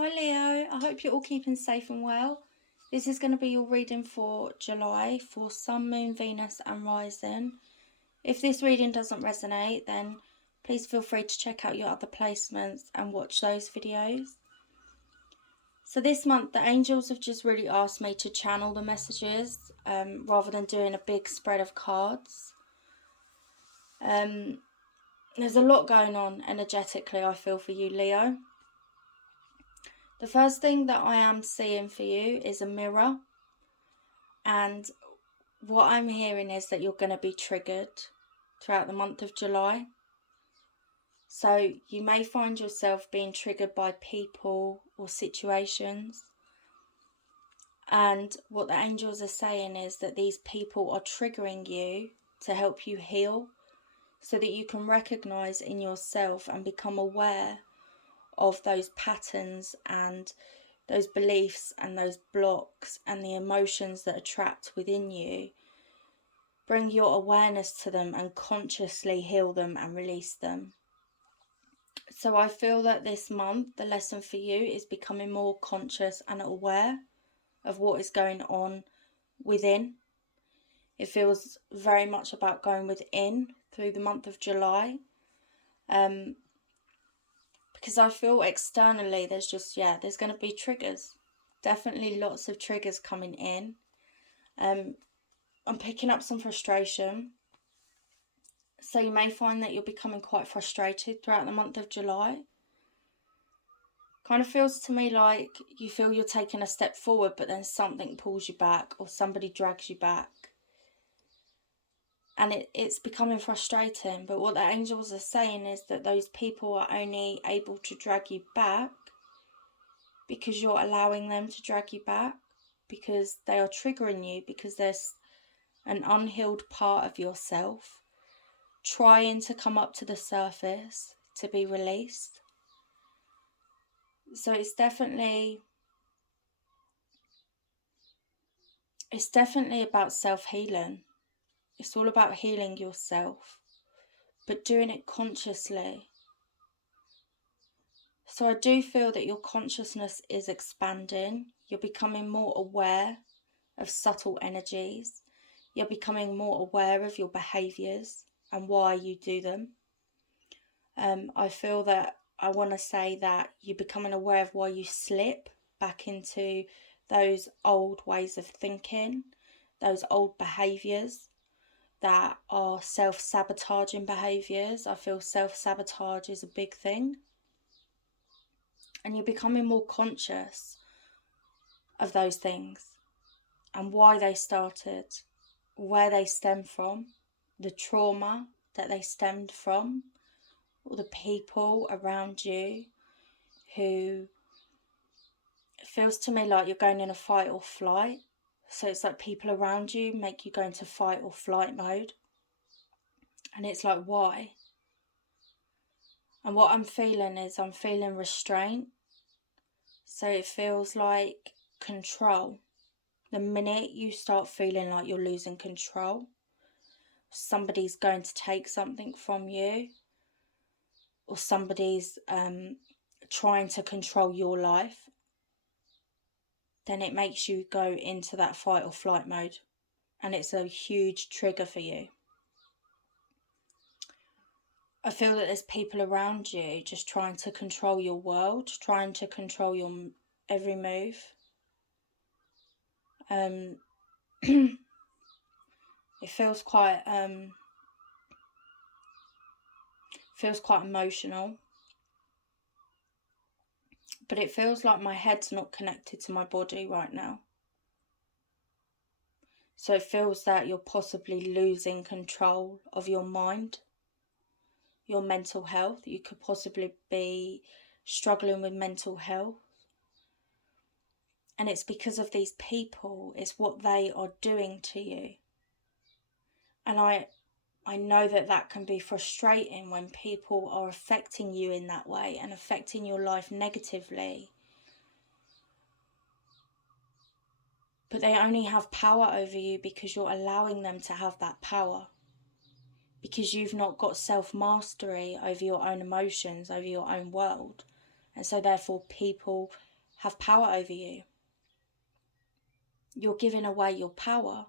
Hi Leo, I hope you're all keeping safe and well. This is going to be your reading for July for Sun, Moon, Venus and Rising. If this reading doesn't resonate, then please feel free to check out your other placements and watch those videos. So this month the angels have just really asked me to channel the messages rather than doing a big spread of cards. There's a lot going on energetically, I feel, for you, Leo. The first thing that I am seeing for you is a mirror, and what I'm hearing is that you're going to be triggered throughout the month of July. So you may find yourself being triggered by people or situations, and what the angels are saying is that these people are triggering you to help you heal, so that you can recognize in yourself and become aware of those patterns and those beliefs and those blocks and the emotions that are trapped within you. Bring your awareness to them and consciously heal them and release them. So I feel that this month the lesson for you is becoming more conscious and aware of what is going on within. It feels very much about going within through the month of July. Because I feel externally there's going to be triggers. Definitely lots of triggers coming in. I'm picking up some frustration. So you may find that you're becoming quite frustrated throughout the month of July. Kind of feels to me like you feel you're taking a step forward, but then something pulls you back or somebody drags you back. And it's becoming frustrating. But what the angels are saying is that those people are only able to drag you back because you're allowing them to drag you back, because they are triggering you, because there's an unhealed part of yourself trying to come up to the surface to be released. So it's definitely about self-healing. It's all about healing yourself, but doing it consciously. So I do feel that your consciousness is expanding. You're becoming more aware of subtle energies. You're becoming more aware of your behaviours and why you do them. I feel that I want to say that you're becoming aware of why you slip back into those old ways of thinking, those old behaviours that are self-sabotaging behaviours. I feel self-sabotage is a big thing. And you're becoming more conscious of those things and why they started, where they stem from, the trauma that they stemmed from, or the people around you who, it feels to me like you're going in a fight or flight. So it's like people around you make you go into fight or flight mode. And it's like, why? And what I'm feeling is I'm feeling restraint. So it feels like control. The minute you start feeling like you're losing control, somebody's going to take something from you, or somebody's trying to control your life, then it makes you go into that fight or flight mode. And it's a huge trigger for you. I feel that there's people around you just trying to control your world, trying to control your every move. It feels quite emotional. But it feels like my head's not connected to my body right now. So it feels that you're possibly losing control of your mind, your mental health. You could possibly be struggling with mental health. And it's because of these people. It's what they are doing to you. And I know that that can be frustrating when people are affecting you in that way and affecting your life negatively. But they only have power over you because you're allowing them to have that power. Because you've not got self-mastery over your own emotions, over your own world. And so therefore people have power over you. You're giving away your power.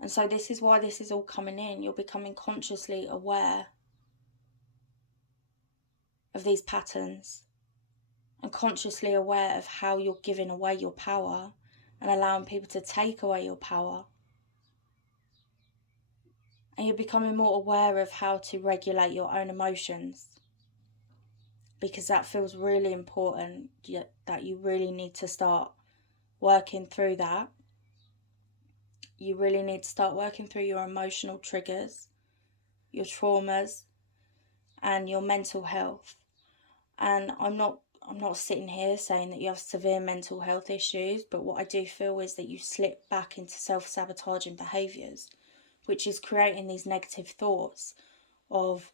And so this is why this is all coming in. You're becoming consciously aware of these patterns and consciously aware of how you're giving away your power and allowing people to take away your power. And you're becoming more aware of how to regulate your own emotions, because that feels really important, that you really need to start working through that. You really need to start working through your emotional triggers, your traumas, and your mental health. And I'm not sitting here saying that you have severe mental health issues, but what I do feel is that you slip back into self-sabotaging behaviours, which is creating these negative thoughts of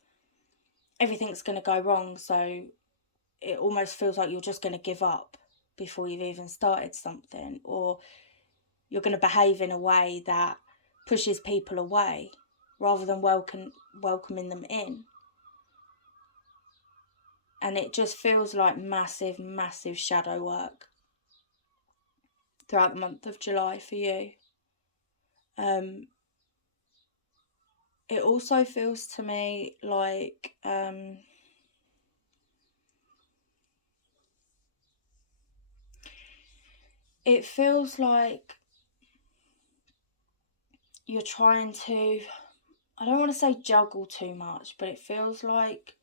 everything's going to go wrong, so it almost feels like you're just going to give up before you've even started something, or you're going to behave in a way that pushes people away rather than welcoming them in. And it just feels like massive, massive shadow work throughout the month of July for you. It also feels to me like it feels like you're trying to, I don't want to say juggle too much, but it feels like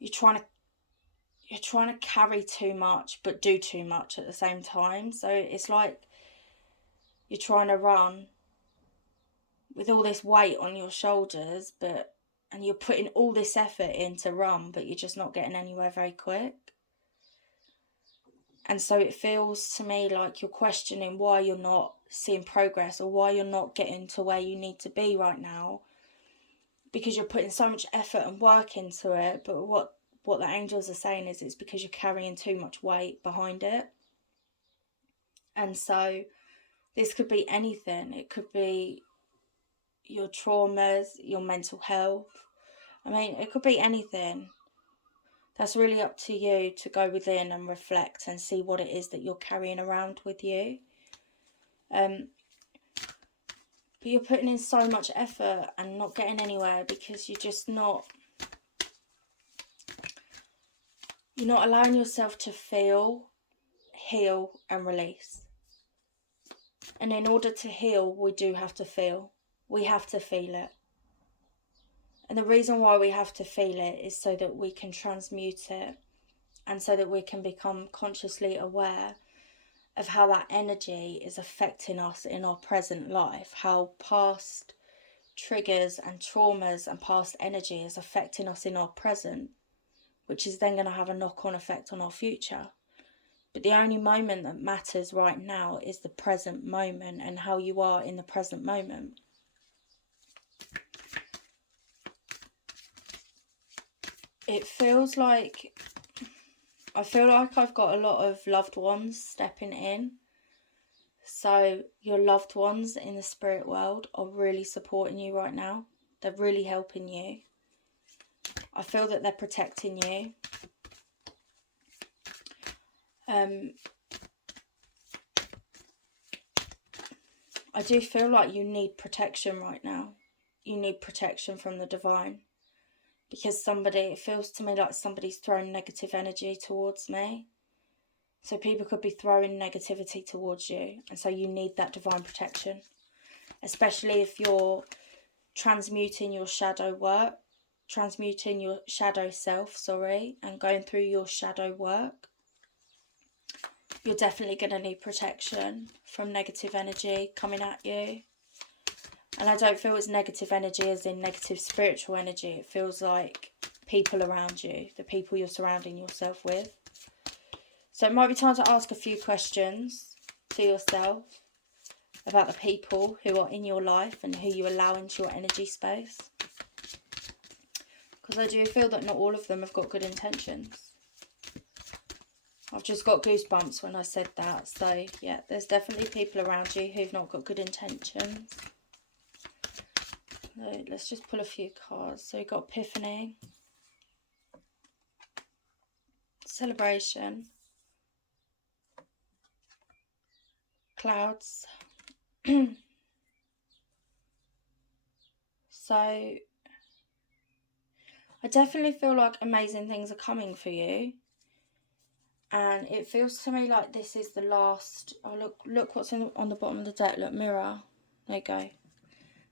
you're trying to carry too much but do too much at the same time. So it's like you're trying to run with all this weight on your shoulders, and you're putting all this effort in to run, but you're just not getting anywhere very quick. And so it feels to me like you're questioning why you're not seeing progress, or why you're not getting to where you need to be right now, because you're putting so much effort and work into it. But what the angels are saying is it's because you're carrying too much weight behind it. And so this could be anything. It could be your traumas, your mental health. I mean, it could be anything. That's really up to you to go within and reflect and see what it is that you're carrying around with you. But you're putting in so much effort and not getting anywhere because you're not allowing yourself to feel, heal and release. And in order to heal, we do have to feel. We have to feel it. And the reason why we have to feel it is so that we can transmute it, and so that we can become consciously aware of how that energy is affecting us in our present life, how past triggers and traumas and past energy is affecting us in our present, which is then going to have a knock-on effect on our future. But the only moment that matters right now is the present moment and how you are in the present moment. It feels like, I feel like I've got a lot of loved ones stepping in. So your loved ones in the spirit world are really supporting you right now. They're really helping you. I feel that they're protecting you. I do feel like you need protection right now. You need protection from the divine. Because it feels to me like somebody's throwing negative energy towards me. So people could be throwing negativity towards you. And so you need that divine protection. Especially if you're transmuting your shadow work, transmuting your shadow self, and going through your shadow work. You're definitely going to need protection from negative energy coming at you. And I don't feel it's negative energy as in negative spiritual energy. It feels like people around you, the people you're surrounding yourself with. So it might be time to ask a few questions to yourself about the people who are in your life and who you allow into your energy space. Because I do feel that not all of them have got good intentions. I've just got goosebumps when I said that. So yeah, there's definitely people around you who've not got good intentions. So let's just pull a few cards. So you've got Epiphany, celebration, clouds. So I definitely feel like amazing things are coming for you. And it feels to me like this is the last. Oh, look what's on the bottom of the deck. Look, mirror. There you go.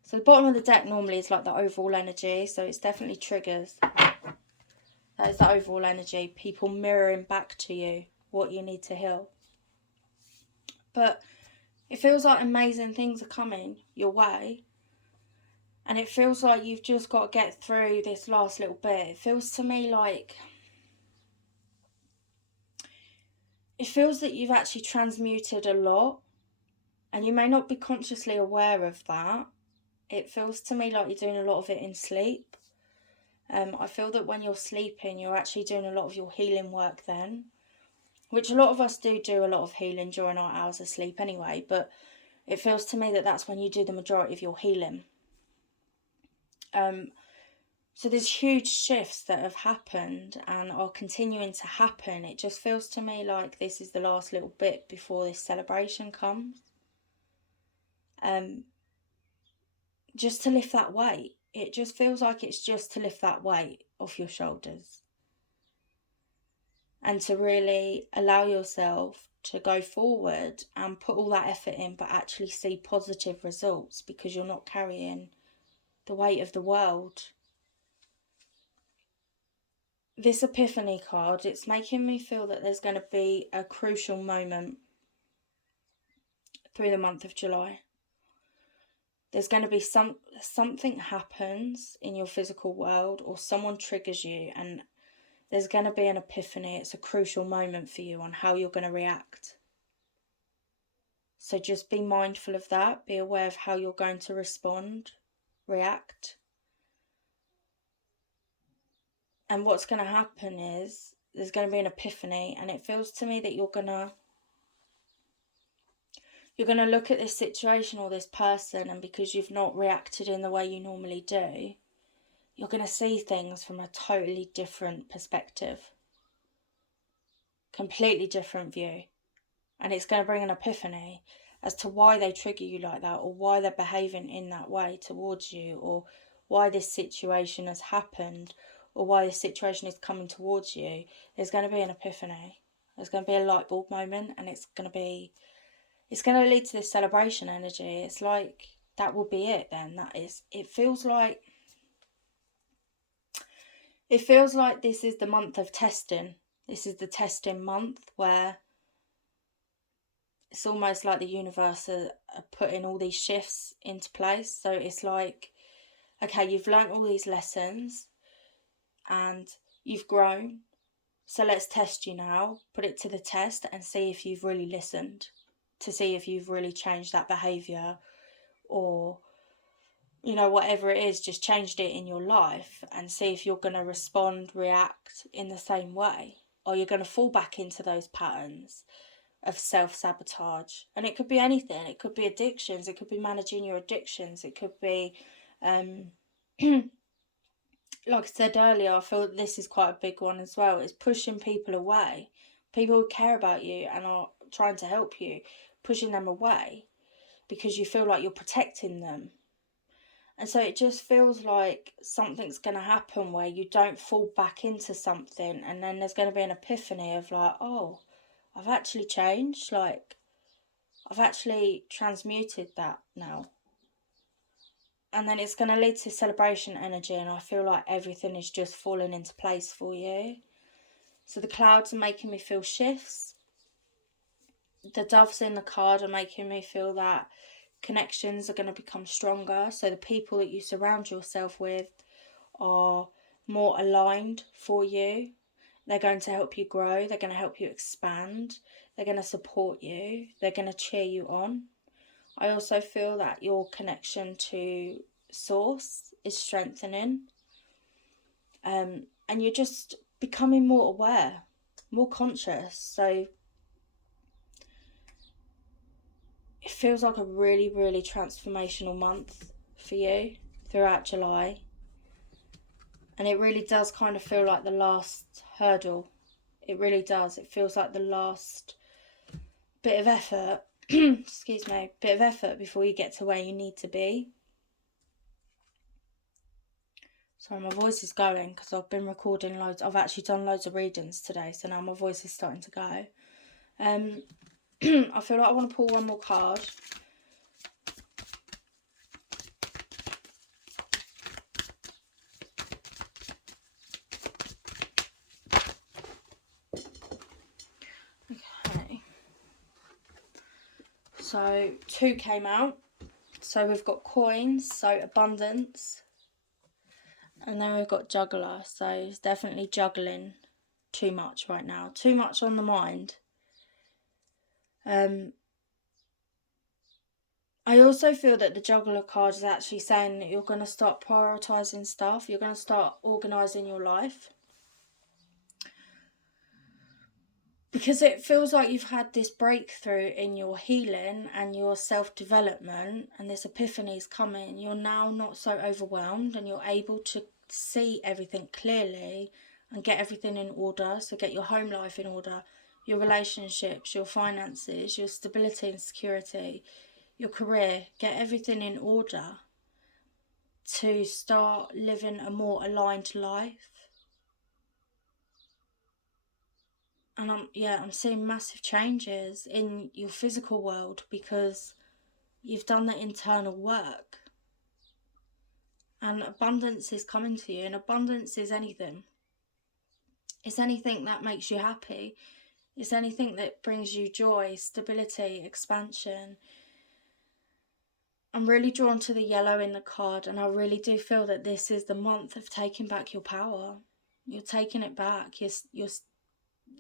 So the bottom of the deck normally is like the overall energy. So it's definitely triggers. That is the overall energy. People mirroring back to you what you need to heal. But it feels like amazing things are coming your way. And it feels like you've just got to get through this last little bit. It feels to me like... It feels that you've actually transmuted a lot. And you may not be consciously aware of that. It feels to me like you're doing a lot of it in sleep. I feel that when you're sleeping, you're actually doing a lot of your healing work then. Which a lot of us do a lot of healing during our hours of sleep anyway. But it feels to me that that's when you do the majority of your healing. So there's huge shifts that have happened and are continuing to happen. It just feels to me like this is the last little bit before this celebration comes. Just to lift that weight. It just feels like it's just to lift that weight off your shoulders. And to really allow yourself to go forward and put all that effort in, but actually see positive results because you're not carrying the weight of the world. This Epiphany card, it's making me feel that there's going to be a crucial moment through the month of July. There's going to be something happens in your physical world, or someone triggers you, and there's going to be an epiphany. It's a crucial moment for you on how you're going to react. So just be mindful of that. Be aware of how you're going to respond, react. And what's going to happen is there's going to be an epiphany, and it feels to me that you're going to look at this situation or this person, and because you've not reacted in the way you normally do, you're going to see things from a totally different perspective. Completely different view. And it's going to bring an epiphany as to why they trigger you like that, or why they're behaving in that way towards you, or why this situation has happened, or why this situation is coming towards you. There's going to be an epiphany. There's going to be a light bulb moment, and it's going to lead to this celebration energy. It's like that will be it then. It feels like this is the month of testing. This is the testing month where it's almost like the universe are putting all these shifts into place. So it's like, okay, you've learnt all these lessons and you've grown. So let's test you now. Put it to the test and see if you've really listened. To see if you've really changed that behaviour, or, you know, whatever it is, just changed it in your life, and see if you're going to respond, react in the same way, or you're going to fall back into those patterns of self-sabotage. And it could be anything. It could be addictions. It could be managing your addictions. It could be, like I said earlier, I feel this is quite a big one as well. It's pushing people away. People who care about you and are trying to help you, pushing them away because you feel like you're protecting them. And so it just feels like something's going to happen where you don't fall back into something, and then there's going to be an epiphany of like, oh, I've actually changed, like I've actually transmuted that now. And then it's going to lead to celebration energy, and I feel like everything is just falling into place for you. So the clouds are making me feel shifts. The doves in the card are making me feel that connections are going to become stronger. So the people that you surround yourself with are more aligned for you. They're going to help you grow. They're going to help you expand. They're going to support you. They're going to cheer you on. I also feel that your connection to Source is strengthening. And you're just becoming more aware, more conscious. So it feels like a really, really transformational month for you throughout July. And it really does kind of feel like the last hurdle It really does. It feels like the last bit of effort, excuse me, bit of effort before you get to where you need to be. Sorry, my voice is going because I've been recording loads. I've actually done loads of readings today, so now my voice is starting to go. I feel like I want to pull one more card. Okay. So 2 came out. So we've got coins, so abundance. And then we've got juggler, so it's definitely juggling too much right now. Too much on the mind. I also feel that the juggler card is actually saying that you're going to start prioritising stuff. You're going to start organising your life. Because it feels like you've had this breakthrough in your healing and your self-development, and this epiphany is coming. You're now not so overwhelmed and you're able to see everything clearly and get everything in order. So get your home life in order, your relationships, your finances, your stability and security, your career. Get everything in order to start living a more aligned life. And I'm seeing massive changes in your physical world because you've done the internal work. And abundance is coming to you. And abundance is anything. It's anything that makes you happy. It's anything that brings you joy, stability, expansion. I'm really drawn to the yellow in the card. And I really do feel that this is the month of taking back your power. You're taking it back.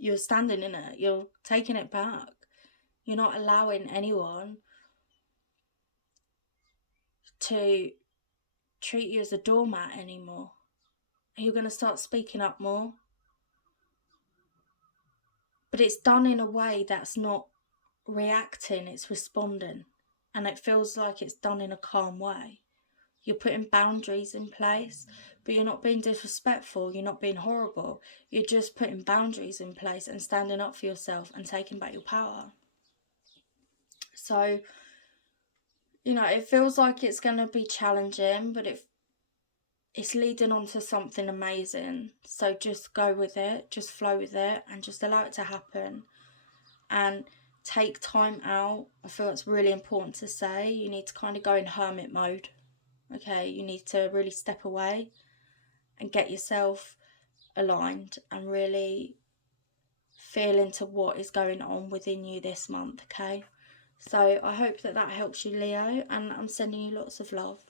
You're standing in it. You're taking it back. You're not allowing anyone to treat you as a doormat anymore. You're going to start speaking up more. But it's done in a way that's not reacting, it's responding. And it feels like it's done in a calm way. You're putting boundaries in place, but you're not being disrespectful, you're not being horrible. You're just putting boundaries in place and standing up for yourself and taking back your power. So, it feels like it's going to be challenging, but it's leading on to something amazing. So just go with it, just flow with it, and just allow it to happen. And take time out. I feel it's really important to say. You need to kind of go in hermit mode. Okay, you need to really step away and get yourself aligned and really feel into what is going on within you this month, okay? So I hope that helps you, Leo, and I'm sending you lots of love.